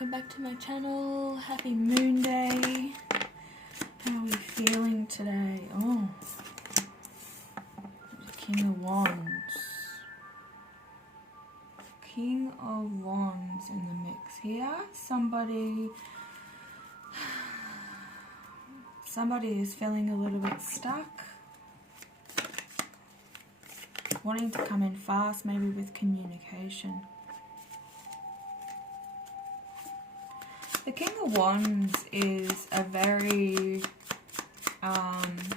welcome back to my channel. Happy Moon Day. How are we feeling today? Oh, King of Wands. King of Wands in the mix here. Somebody is feeling a little bit stuck, wanting to come in fast, maybe with communication. The King of Wands is a very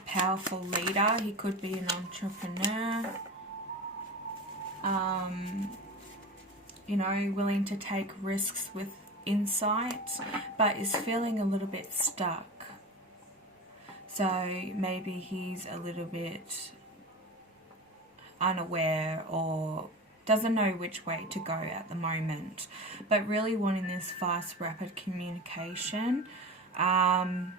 powerful leader. He could be an entrepreneur, you know, willing to take risks with insight, but is feeling a little bit stuck. So maybe he's a little bit unaware or doesn't know which way to go at the moment, but really wanting this fast, rapid communication, and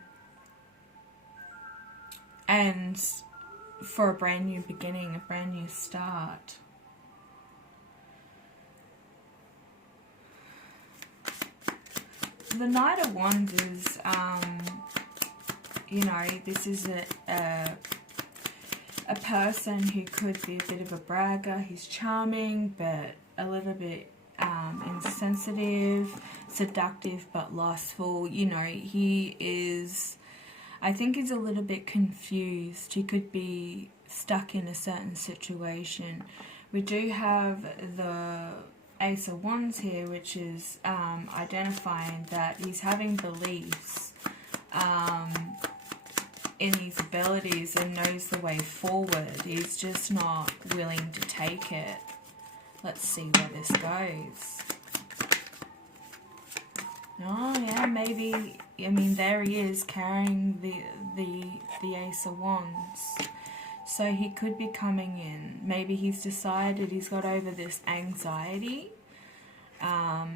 for a brand new beginning, a brand new start. The Knight of Wands is, you know, this is a person who could be a bit of a bragger. He's charming, but a little bit insensitive, seductive, but lustful. You know, he is, I think he's a little bit confused. He could be stuck in a certain situation. We do have the Ace of Wands here, which is identifying that he's having beliefs in his abilities and knows the way forward. He's just not willing to take it. Let's see where this goes. Oh yeah, maybe, I mean, there he is carrying the Ace of Wands. So he could be coming in. Maybe he's decided he's got over this anxiety.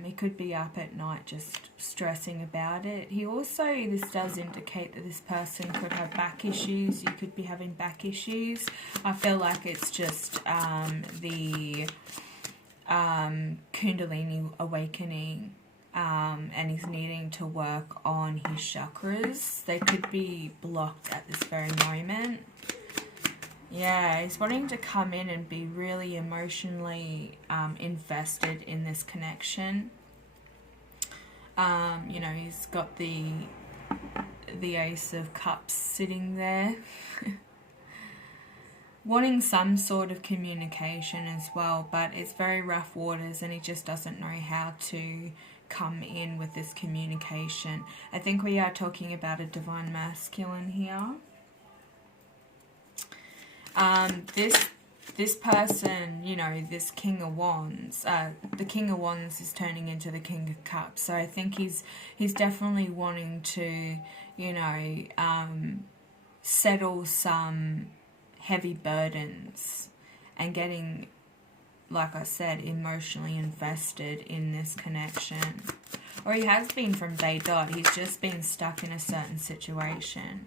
He could be up at night just stressing about it. He also, this does indicate that this person could have back issues. You could be having back issues. I feel like it's just the Kundalini awakening, and he's needing to work on his chakras. They could be blocked at this very moment. Yeah, he's wanting to come in and be really emotionally invested in this connection. You know, he's got the Ace of Cups sitting there. Wanting some sort of communication as well, but it's very rough waters and he just doesn't know how to come in with this communication. I think we are talking about a divine masculine here. This person, you know, this King of Wands, the King of Wands is turning into the King of Cups. So I think he's definitely wanting to, you know, settle some heavy burdens and getting, like I said, emotionally invested in this connection. Or he has been from day dot. He's just been stuck in a certain situation.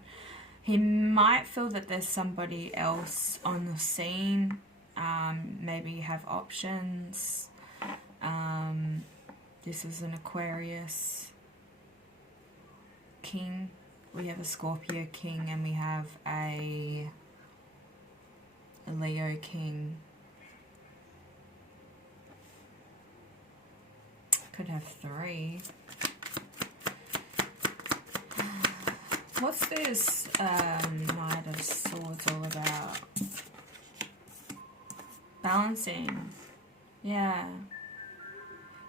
He might feel that there's somebody else on the scene. Maybe have options. This is an Aquarius king. We have a Scorpio king and we have a Leo king. Could have three. What's this Knight of Swords all about? Balancing. Yeah.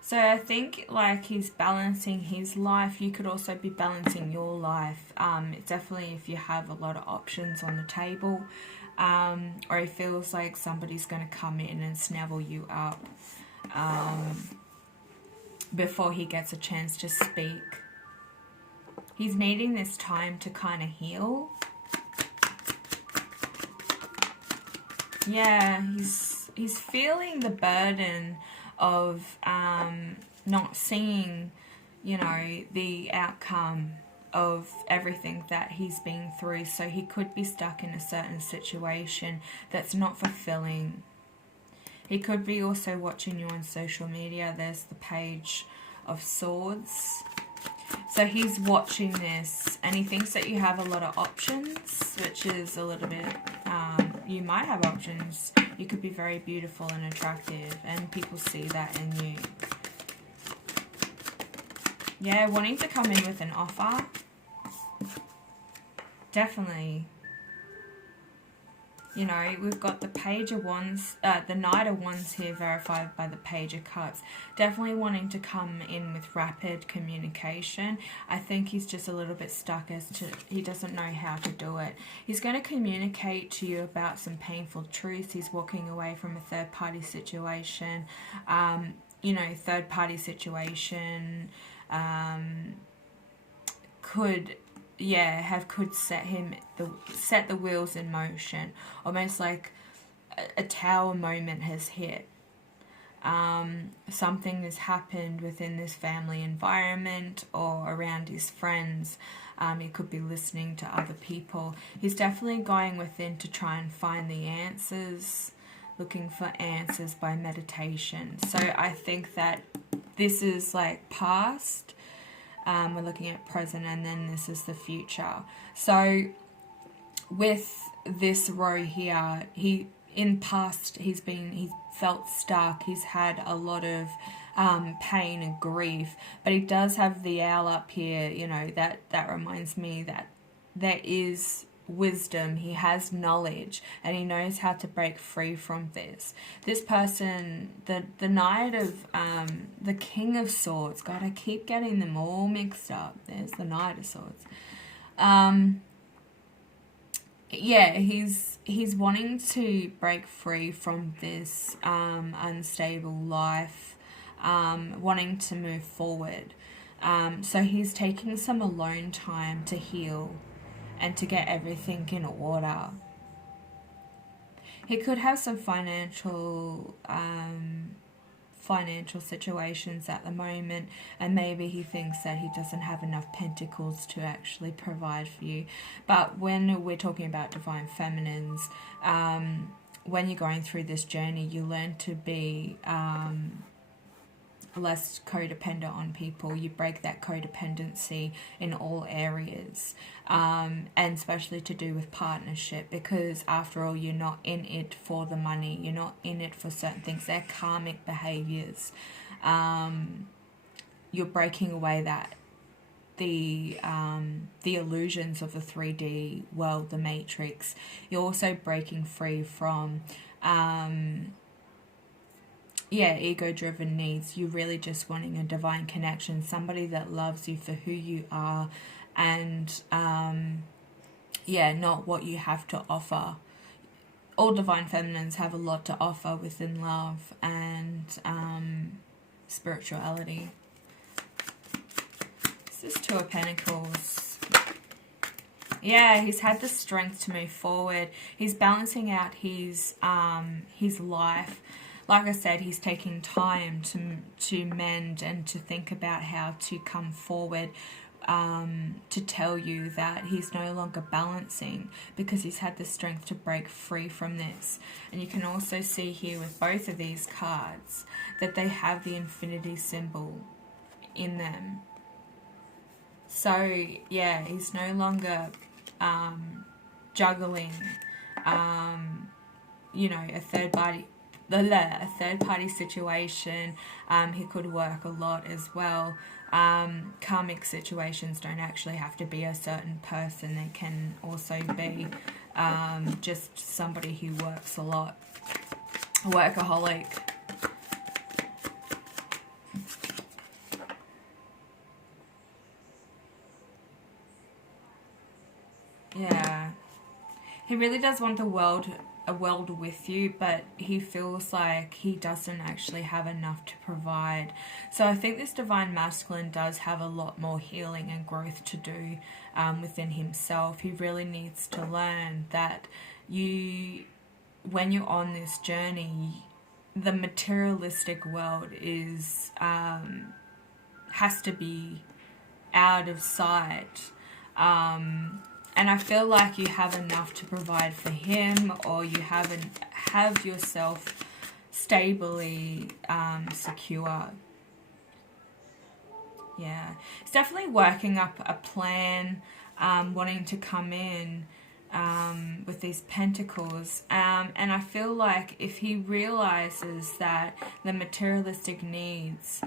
So I think like he's balancing his life. You could also be balancing your life. It's definitely if you have a lot of options on the table. Or he feels like somebody's going to come in and snavel you up before he gets a chance to speak. He's needing this time to kind of heal. Yeah, he's feeling the burden of not seeing, you know, the outcome of everything that he's been through. So he could be stuck in a certain situation that's not fulfilling. He could be also watching you on social media. There's the Page of Swords. So he's watching this and he thinks that you have a lot of options, which is a little bit, you might have options. You could be very beautiful and attractive and people see that in you. Yeah, wanting to come in with an offer. Definitely. You know, we've got the Page of Wands, the Knight of Wands here verified by the Page of Cups. Definitely wanting to come in with rapid communication. I think he's just a little bit stuck as to, he doesn't know how to do it. He's going to communicate to you about some painful truths. He's walking away from a third-party situation. You know, third-party situation could set the wheels in motion, almost like a tower moment has hit. Something has happened within this family environment or around his friends. He could be listening to other people. He's definitely going within to try and find the answers, looking for answers by meditation. So I think that this is like past. We're looking at present, and then this is the future. So with this row here, in past he's felt stuck. He's had a lot of pain and grief, but he does have the owl up here. You know, that reminds me that there is wisdom, he has knowledge, and he knows how to break free from this. This person, the Knight of the King of Swords, God, I keep getting them all mixed up. There's the Knight of Swords. Yeah, he's wanting to break free from this unstable life, wanting to move forward. So he's taking some alone time to heal and to get everything in order. He could have some financial situations at the moment, and maybe he thinks that he doesn't have enough pentacles to actually provide for you. But when we're talking about divine feminines, when you're going through this journey, you learn to be less codependent on people. You break that codependency in all areas, and especially to do with partnership, because after all, you're not in it for the money, you're not in it for certain things. They're karmic behaviors. You're breaking away that the illusions of the 3D world, the matrix. You're also breaking free from ego-driven needs. You're really just wanting a divine connection, somebody that loves you for who you are, and not what you have to offer. All divine feminines have a lot to offer within love and spirituality. This is Two of Pentacles. Yeah, he's had the strength to move forward. He's balancing out his life. Like I said, he's taking time to mend and to think about how to come forward, to tell you that he's no longer balancing, because he's had the strength to break free from this. And you can also see here with both of these cards that they have the infinity symbol in them. So yeah, he's no longer juggling a third party situation. He could work a lot as well. Karmic situations don't actually have to be a certain person. They can also be just somebody who works a lot. A workaholic. Yeah. He really does want a world with you, but he feels like he doesn't actually have enough to provide. So I think this divine masculine does have a lot more healing and growth to do within himself. He really needs to learn that when you're on this journey, the materialistic world has to be out of sight. And I feel like you have enough to provide for him, or you have yourself stably secure. Yeah, he's definitely working up a plan, wanting to come in with these pentacles. And I feel like if he realizes that the materialistic needs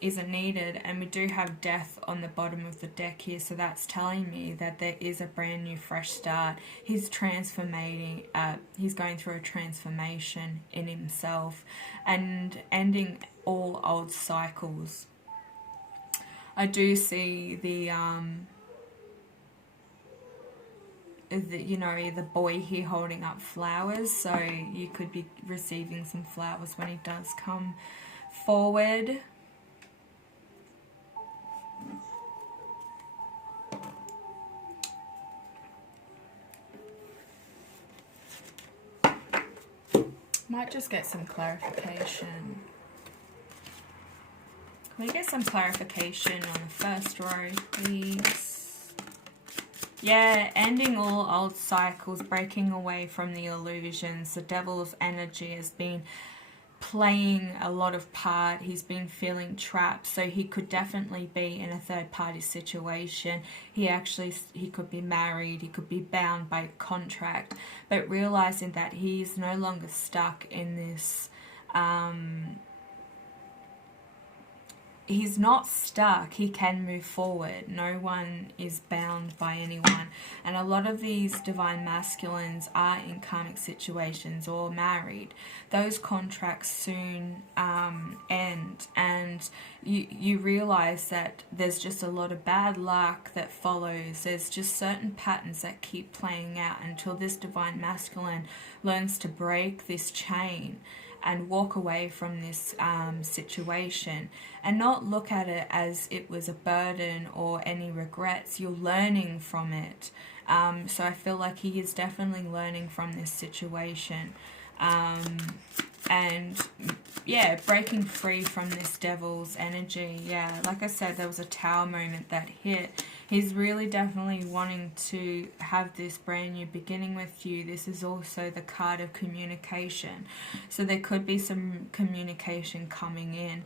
isn't needed, and we do have death on the bottom of the deck here, so that's telling me that there is a brand new fresh start. He's transforming, he's going through a transformation in himself and ending all old cycles. I do see the you know, the boy here holding up flowers, so you could be receiving some flowers when he does come forward. Might just get some clarification. Can we get some clarification on the first row, please? Yeah, ending all old cycles, breaking away from the illusions. The devil's energy has been playing a lot of part. He's been feeling trapped, so he could definitely be in a third party situation. He could be married, he could be bound by contract, but realizing that he's no longer stuck in this he's not stuck. He can move forward. No one is bound by anyone. And a lot of these divine masculines are in karmic situations or married. Those contracts soon end, and you realize that there's just a lot of bad luck that follows. There's just certain patterns that keep playing out until this divine masculine learns to break this chain and walk away from this situation and not look at it as it was a burden or any regrets. You're learning from it. So I feel like he is definitely learning from this situation. And yeah, breaking free from this devil's energy. Yeah, like I said, there was a tower moment that hit. He's really definitely wanting to have this brand new beginning with you. This is also the card of communication. So there could be some communication coming in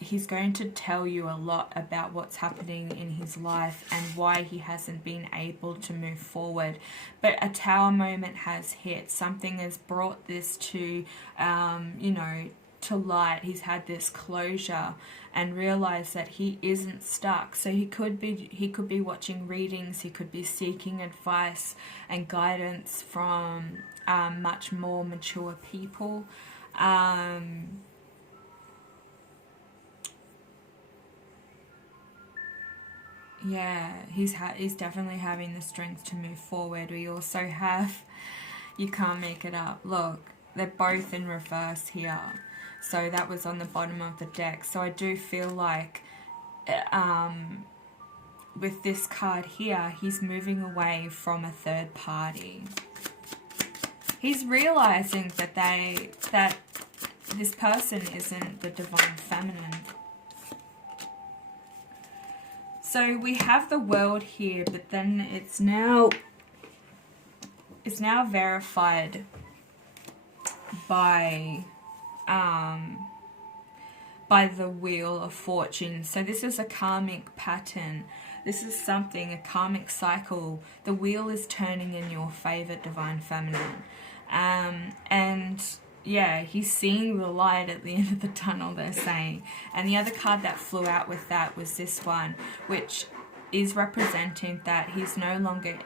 he's going to tell you a lot about what's happening in his life and why he hasn't been able to move forward. But a tower moment has hit. Something has brought this to, you know, to light. He's had this closure and realized that he isn't stuck. So he could be watching readings, he could be seeking advice and guidance from much more mature people. Yeah, he's definitely having the strength to move forward. We also have, you can't make it up. Look, they're both in reverse here. So that was on the bottom of the deck. So I do feel like with this card here, he's moving away from a third party. He's realizing that this person isn't the divine feminine. So we have the world here, but then it's now verified by the Wheel of Fortune. So this is a karmic pattern. This is something, a karmic cycle. The wheel is turning in your favor, divine feminine. And yeah, he's seeing the light at the end of the tunnel, they're saying. And the other card that flew out with that was this one, which is representing that he's no longer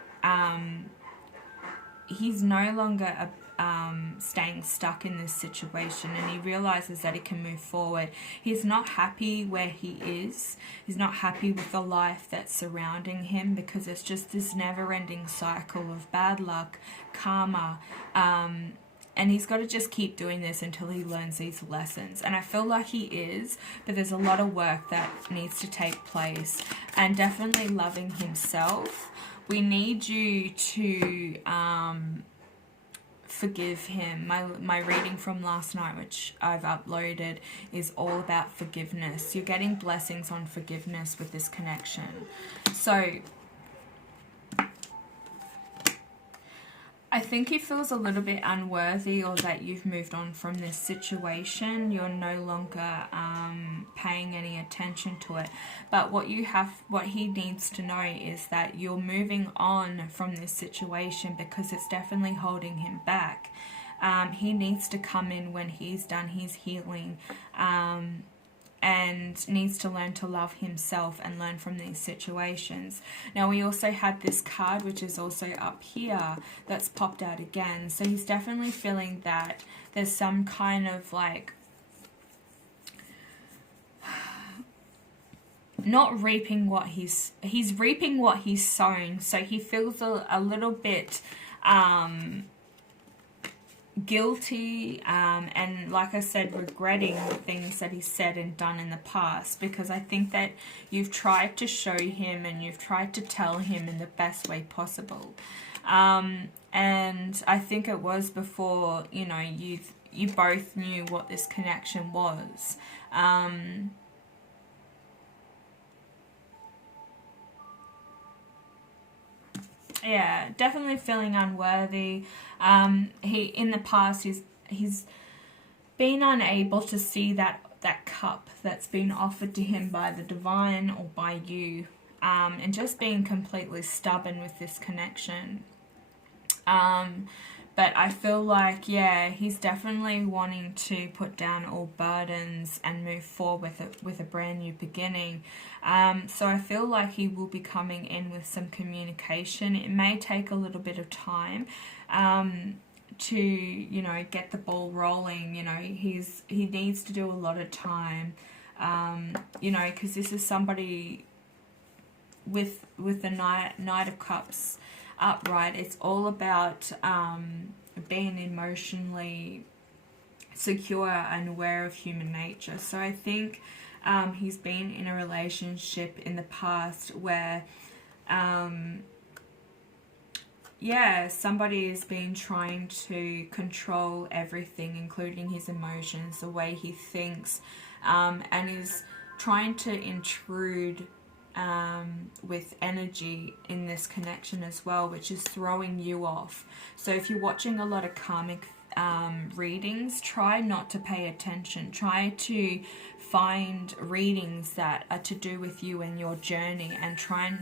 staying stuck in this situation, and he realizes that he can move forward. He's not happy where he is. He's not happy with the life that's surrounding him, because it's just this never-ending cycle of bad luck, karma, and he's got to just keep doing this until he learns these lessons. And I feel like he is, but there's a lot of work that needs to take place. And definitely loving himself. We need you to forgive him. My reading from last night, which I've uploaded, is all about forgiveness. You're getting blessings on forgiveness with this connection. So think he feels a little bit unworthy, or that you've moved on from this situation. You're no longer paying any attention to it. But what he needs to know is that you're moving on from this situation, because it's definitely holding him back. He needs to come in when he's done his healing, and needs to learn to love himself and learn from these situations. Now, we also had this card, which is also up here, that's popped out again. So he's definitely feeling that there's some kind of like not reaping what he's reaping what he's sown. So he feels a little bit guilty, and like I said, regretting the things that he said and done in the past, because I think that you've tried to show him and you've tried to tell him in the best way possible, and I think it was before, you know, you both knew what this connection was. Yeah, definitely feeling unworthy. He, in the past, he's been unable to see that cup that's been offered to him by the divine or by you, and just being completely stubborn with this connection. But I feel like, yeah, he's definitely wanting to put down all burdens and move forward with a brand new beginning. So I feel like he will be coming in with some communication. It may take a little bit of time to, you know, get the ball rolling. You know, he needs to do a lot of time, you know, because this is somebody with the Knight of Cups upright. It's all about being emotionally secure and aware of human nature. So I think he's been in a relationship in the past where yeah, somebody has been trying to control everything, including his emotions, the way he thinks, and is trying to intrude with energy in this connection as well, which is throwing you off. So if you're watching a lot of karmic readings, try not to pay attention. Try to find readings that are to do with you and your journey, and try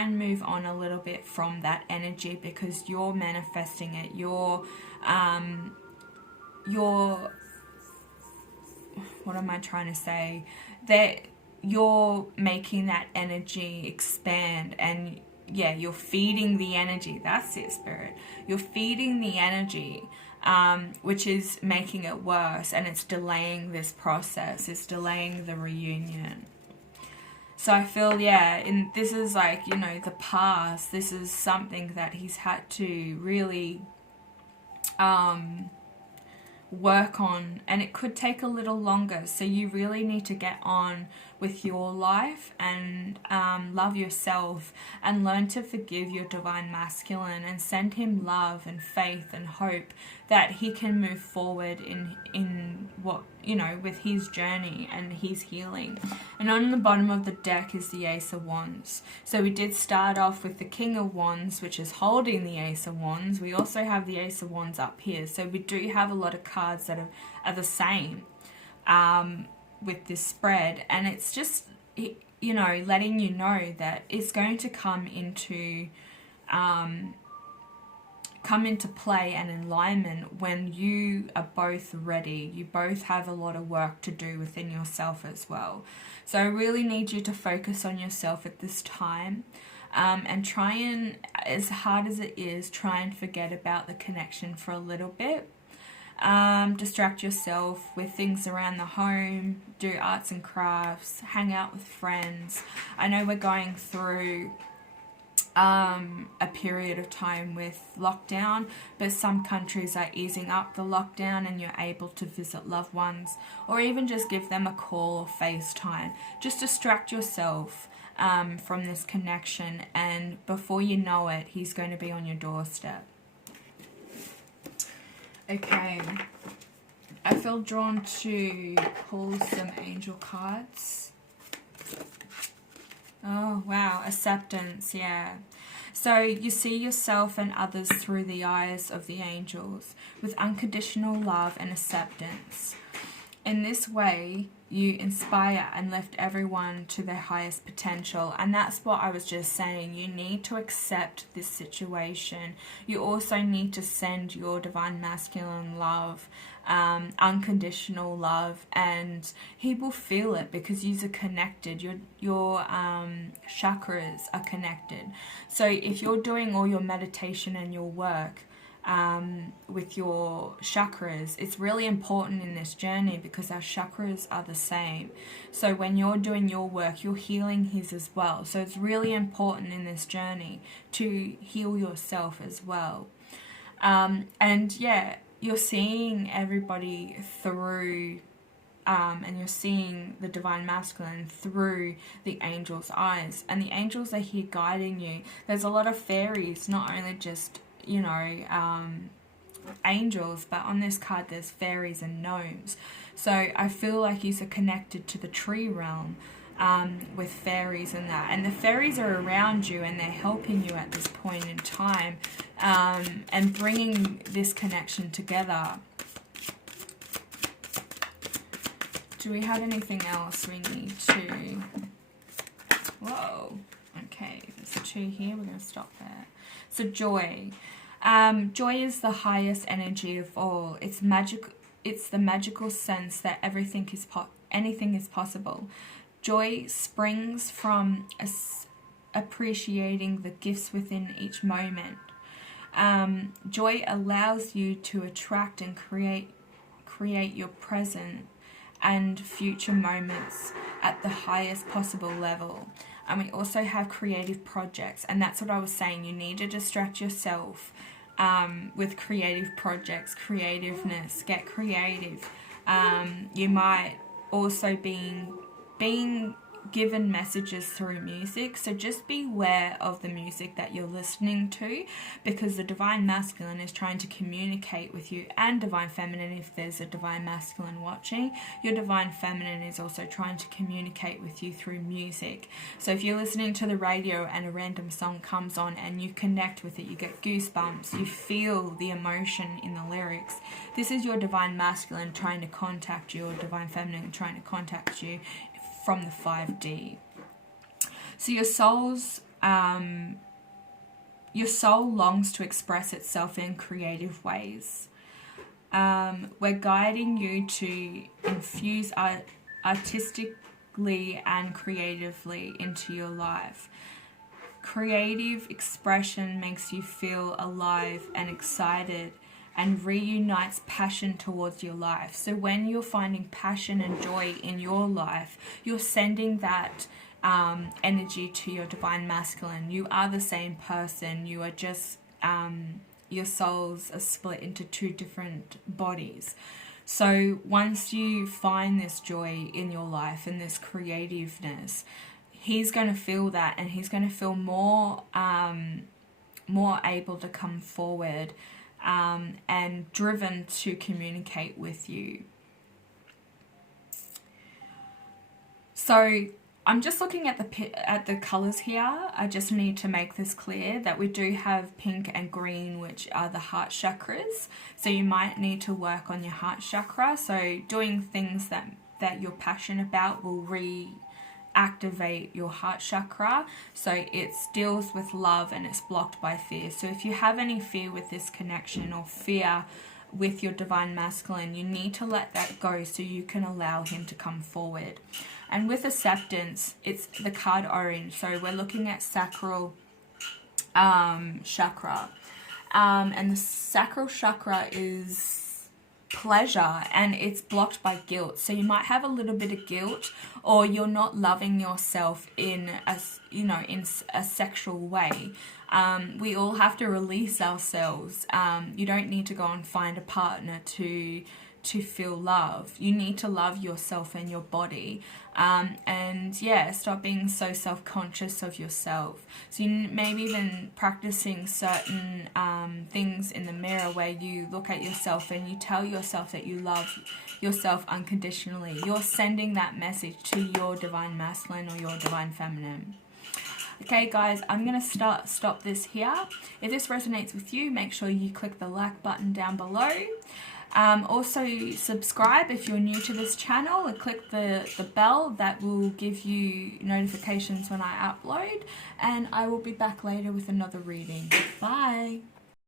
and move on a little bit from that energy, because you're manifesting it. You're what am I trying to say? That you're making that energy expand, and yeah, you're feeding the energy. That's it, Spirit. You're feeding the energy, which is making it worse, and it's delaying this process. It's delaying the reunion. So I feel, yeah, this is like, you know, the past. This is something that he's had to really work on, and it could take a little longer. So you really need to get on with your life and love yourself, and learn to forgive your divine masculine, and send him love and faith and hope that he can move forward in what, you know, with his journey and his healing. And on the bottom of the deck is the Ace of Wands. So we did start off with the King of Wands, which is holding the Ace of Wands. We also have the Ace of Wands up here. So we do have a lot of cards that are the same with this spread. And it's just, you know, letting you know that it's going to come into play and alignment when you are both ready. You both have a lot of work to do within yourself as well. So I really need you to focus on yourself at this time, and try and, as hard as it is, try and forget about the connection for a little bit. Distract yourself with things around the home, do arts and crafts, hang out with friends. I know we're going through a period of time with lockdown, but some countries are easing up the lockdown, and you're able to visit loved ones, or even just give them a call or FaceTime. Just distract yourself from this connection, and before you know it, he's going to be on your doorstep. Okay, I feel drawn to pull some angel cards. Oh, wow. Acceptance, yeah. So you see yourself and others through the eyes of the angels with unconditional love and acceptance. In this way, you inspire and lift everyone to their highest potential. And that's what I was just saying. You need to accept this situation. You also need to send your divine masculine love, unconditional love, and he will feel it because you are connected. Your chakras are connected. So if you're doing all your meditation and your work with your chakras, it's really important in this journey because our chakras are the same. So when you're doing your work, you're healing his as well. So it's really important in this journey to heal yourself as well. And yeah, you're seeing everybody through and you're seeing the divine masculine through the angel's eyes, and the angels are here guiding you. There's a lot of fairies, not only just angels, but on this card there's fairies and gnomes. So I feel like you're connected to the tree realm with fairies and that, and the fairies are around you and they're helping you at this point in time, and bringing this connection together. Do we have anything else we need to... Whoa, okay, there's 2 here, we're going to stop there. So joy. Joy is the highest energy of all. It's magic. It's the magical sense that anything is possible. Joy springs from appreciating the gifts within each moment. Joy allows you to attract and create your present and future moments at the highest possible level. And we also have creative projects, and that's what I was saying. You need to distract yourself with creative projects, creativeness. Get creative. You might also being given messages through music, so just beware of the music that you're listening to, because the divine masculine is trying to communicate with you, and divine feminine, if there's a divine masculine watching, your divine feminine is also trying to communicate with you through music. So if you're listening to the radio and a random song comes on and you connect with it, you get goosebumps, you feel the emotion in the lyrics, this is your divine masculine trying to contact you, or divine feminine trying to contact you from the 5D. So your soul longs to express itself in creative ways. We're guiding you to infuse artistically and creatively into your life. Creative expression makes you feel alive and excited, and reunites passion towards your life. So when you're finding passion and joy in your life, you're sending that energy to your divine masculine. You are the same person. You are just, your souls are split into 2 different bodies. So once you find this joy in your life and this creativeness, he's going to feel that, and he's going to feel more able to come forward and driven to communicate with you. So I'm just looking at the colors here. I just need to make this clear that we do have pink and green, which are the heart chakras. So you might need to work on your heart chakra. So doing things that you're passionate about will activate your heart chakra. So it deals with love and it's blocked by fear. So if you have any fear with this connection, or fear with your divine masculine, you need to let that go so you can allow him to come forward. And with acceptance, it's the card orange. So we're looking at sacral chakra, and the sacral chakra is pleasure, and it's blocked by guilt. So you might have a little bit of guilt, or you're not loving yourself in a sexual way. We all have to release ourselves. You don't need to go and find a partner to feel love. You need to love yourself and your body, and yeah, stop being so self-conscious of yourself. So you maybe even practicing certain things in the mirror where you look at yourself and you tell yourself that you love yourself unconditionally. You're sending that message to your divine masculine or your divine feminine. Okay guys, I'm going to stop this here. If this resonates with you, make sure you click the like button down below. Also subscribe if you're new to this channel, and click the bell that will give you notifications when I upload, and I will be back later with another reading. Bye.